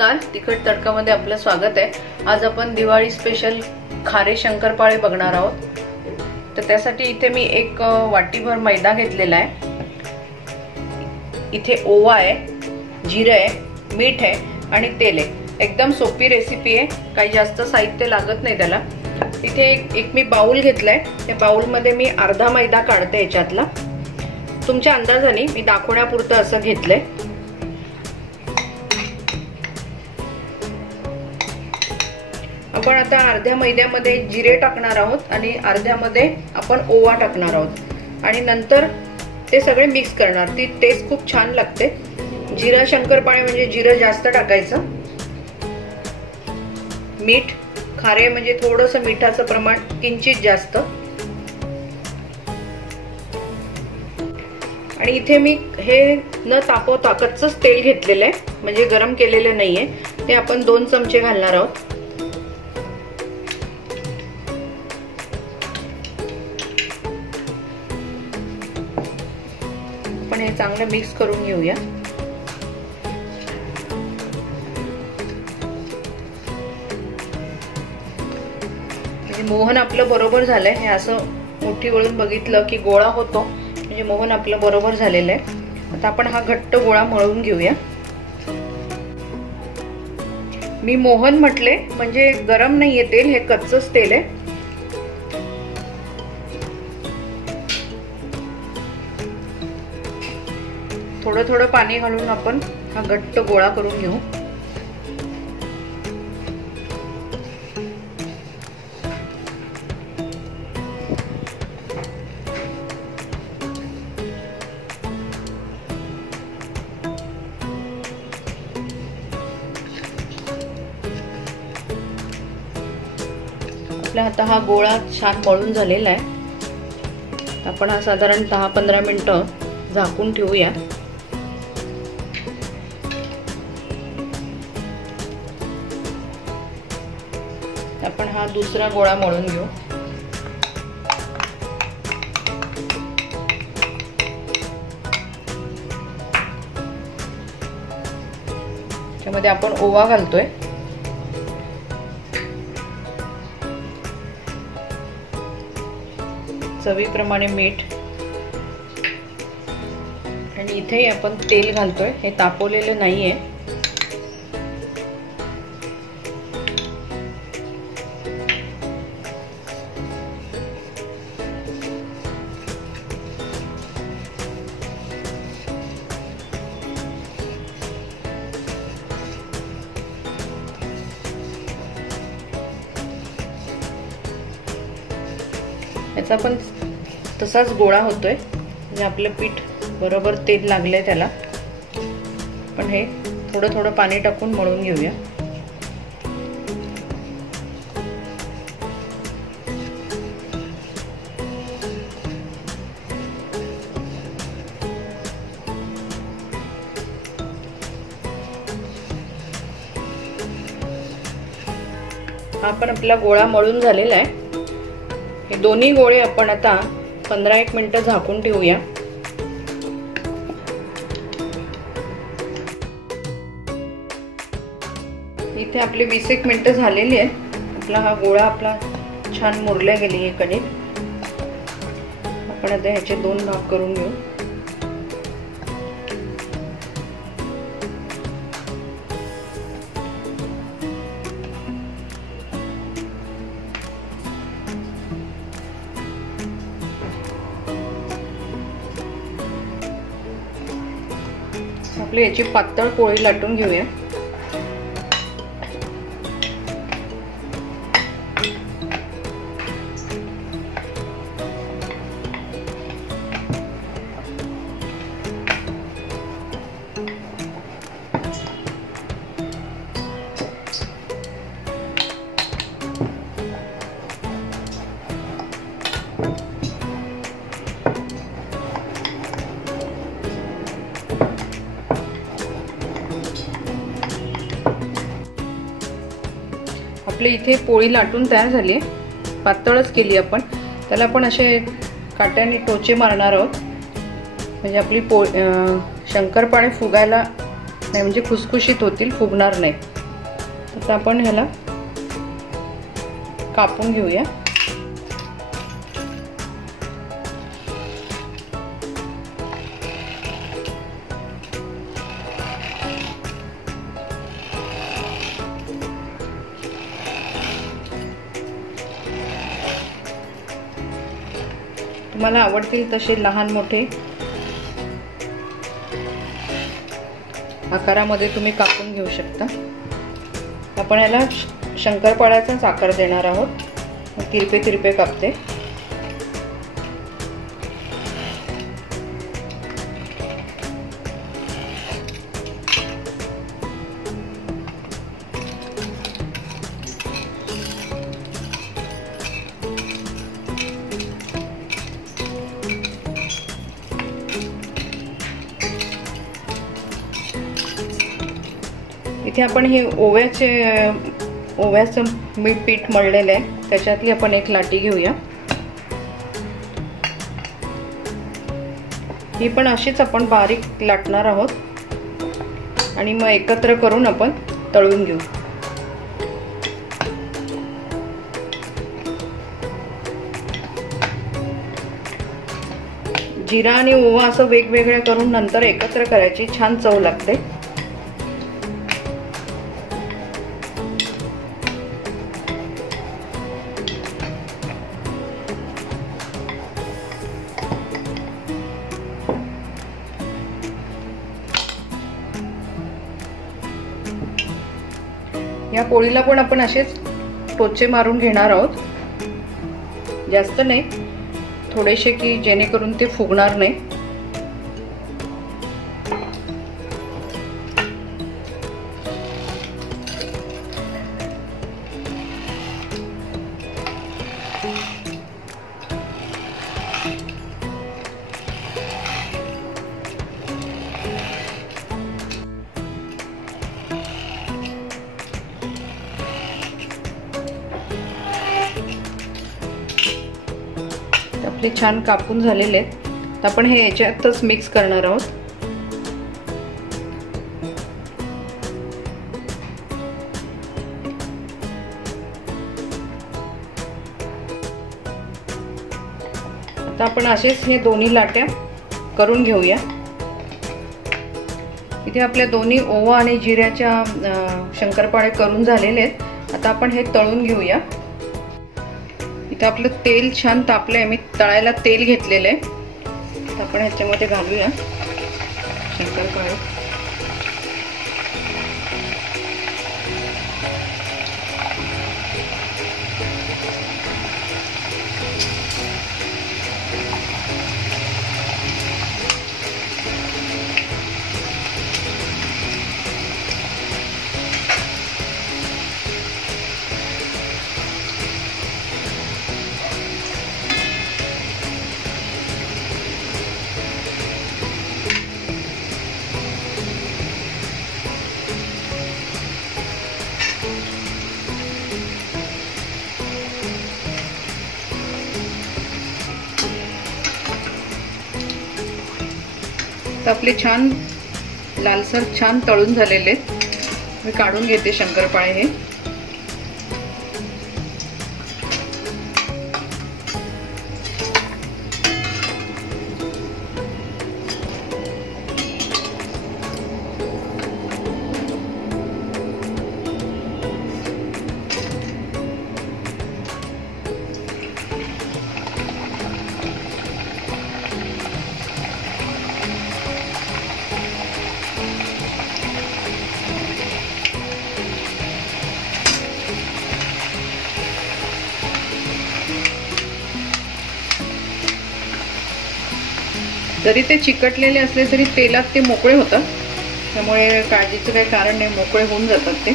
नमस्कार, तिखट तडकामध्ये आपलं स्वागत आहे। आज आपण दिवाळी स्पेशल खारे शंकरपाळे बघणार आहोत। तर त्यासाठी इथे मी एक वाटीभर मैदा घेतलेला आहे। इथे ओवा आहे, जिरे आहे, मीठ आहे आणि तेल आहे। एकदम सोपी रेसिपी आहे, काही जास्त साहित्य लागत नाही त्याला। इथे एक मी बाउल घेतलाय। त्या बाउल मध्ये मी अर्धा मैदा काढते याच्यातला। तुमच्या अंदाजाने मी दाखवण्यापुरतं असं घेतलंय। आपण आता अर्ध्या मैद्यामध्ये जिरे टाकणार आहोत आणि अर्ध्यामध्ये आपण ओवा टाकणार आहोत आणि नंतर ते सगळे मिक्स करणार। ती टेस्ट खूप छान लागते। जिरा शंकरपाळे म्हणजे जिरं जास्त टाकायचं। मीठ, खारे म्हणजे थोडंसं मिठाचं प्रमाण किंचित जास्त। आणि इथे मी हे न तापवता कच्चंच तेल घेतलेलं आहे, म्हणजे गरम केलेलं नाहीये। ते आपण 2 चमचे घालणार आहोत। आपण हे चांगलं मिक्स करून घेऊया। म्हणजे मोहन आपलं बरोबर झालंय। हे असं मुठी वळून बघितलं की गोळा होतो, म्हणजे मोहन आपलं बरोबर झालेलं आहे। आता आपण हा घट्ट गोळा मळून घेऊया। मी मोहन म्हटले म्हणजे गरम नाहीये तेल, हे कच्चंच तेल आहे। थोडं थोडं पाणी घालून आपण हा घट्ट गोळा करून घेऊ। आपला आता हा गोळा छान मळून झालेला आहे। आपण हा साधारण 10-15 मिनिटं झाकून ठेवूया। आपण हा दुसरा गोळा मळून घेऊ। त्यामध्ये आपण ओवा घालतोय। चवीप्रमाणे मीठ आणि इथे आपण तेल घालतोय। हे तापवलेलं नाहीये। याचा पण तसाच गोळा होतोय, म्हणजे आपलं पीठ बरोबर तेल लागलंय त्याला। पण हे थोडं थोडं पाणी टाकून मळून घेऊया। हा पण आपला गोळा मळून झालेला आहे। हे दोन्ही गोळे आपण आता 15-1 मिनिटं झाकून ठेवूया। इथे आपली 20-1 मिनिटं झालेली आहे। आपला हा गोळा आपला छान मुरल्या गेली हे कणिक। आपण आता ह्याचे 2 भाग करून घेऊ। आपली याची पातळ पोळी लाटून घेऊया। आपली इथे पोळी लाटून तयार झाली आहे। पातळच केली आपण। त्याला आपण असे काट्याने टोचे मारणार आहोत, म्हणजे आपली शंकरपाळे फुगायला नाही, म्हणजे खुसखुशीत होतील, फुगणार नाही। आता आपण ह्याला कापून घेऊया. तुम्हाला आवडतील तसे लहान मोठे आकारामध्ये तुम्ही कापून घेऊ शकता. आपण याला शंकरपाळ्याचाच आकार देणार आहोत. तिरपे तिरपे कापते. इथे आपण हे ओव्याचं मीठ पीठ मळलेलं आहे, त्याच्यातली आपण एक लाटी घेऊया. ही पण अशीच आपण बारीक लाटणार आहोत आणि मग एकत्र करून आपण तळून घेऊ. जिरा आणि ओवा असं वेगवेगळं करून नंतर एकत्र करायची, छान चव लागते. या पोळीला पण आपण असेच टोचे मारून घेणार आहोत, जास्त नाही, थोडेसे, की जेणेकरून ते फुगणार नाही. आपले छान कापून झालेले आहेत. तर आपण हे याच्यातच मिक्स करणार आहोत. आता आपण असेच हे दोन्ही लाट्या करून घेऊया. इथे आपल्या दोन्ही ओवा आणि जिऱ्याच्या शंकरपाळे करून झालेले आहेत. आता आपण हे तळून घेऊया. इथे आपलं तेल छान तापलंय, मी तळायला तेल घेतलेलं आहे. तर आपण ह्याच्यामध्ये घालूया शंकरपाळे. तर आपले छान लालसर छान तळून झालेले आहेत. मी काढून घेते शंकरपाळे हे. जरी ते चिकटलेले असले तरी तेलात ते मोकळे होतात, त्यामुळे काळजीचं काही कारण नाही, मोकळे होऊन जातात ते.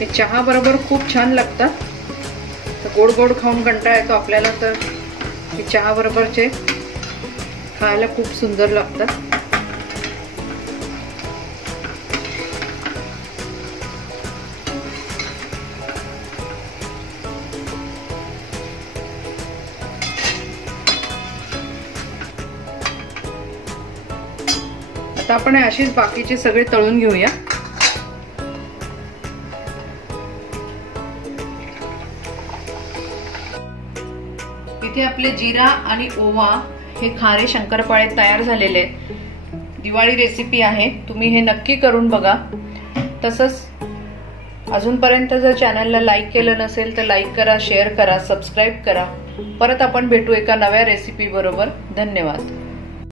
हे चहा बरोबर खूप छान लागतात. तर गोड गोड खाऊन कंटाळा येतो आपल्याला, तर हे चहा बरोबरचे खायला खूप सुंदर लागतात. आता आपण अशीच बाकीचे सगळे तळून घेऊया. इथे आपले जिरा आणि ओवा हे खारे शंकरपाळे तयार झालेले आहेत. दिवाळी रेसिपी आहे, तुम्ही हे नक्की करून बघा. तसंच अजूनपर्यंत जर चॅनलला लाईक केलं नसेल तर लाईक करा, शेअर करा, सबस्क्राईब करा. परत आपण भेटू एका नव्या रेसिपी बरोबर. धन्यवाद.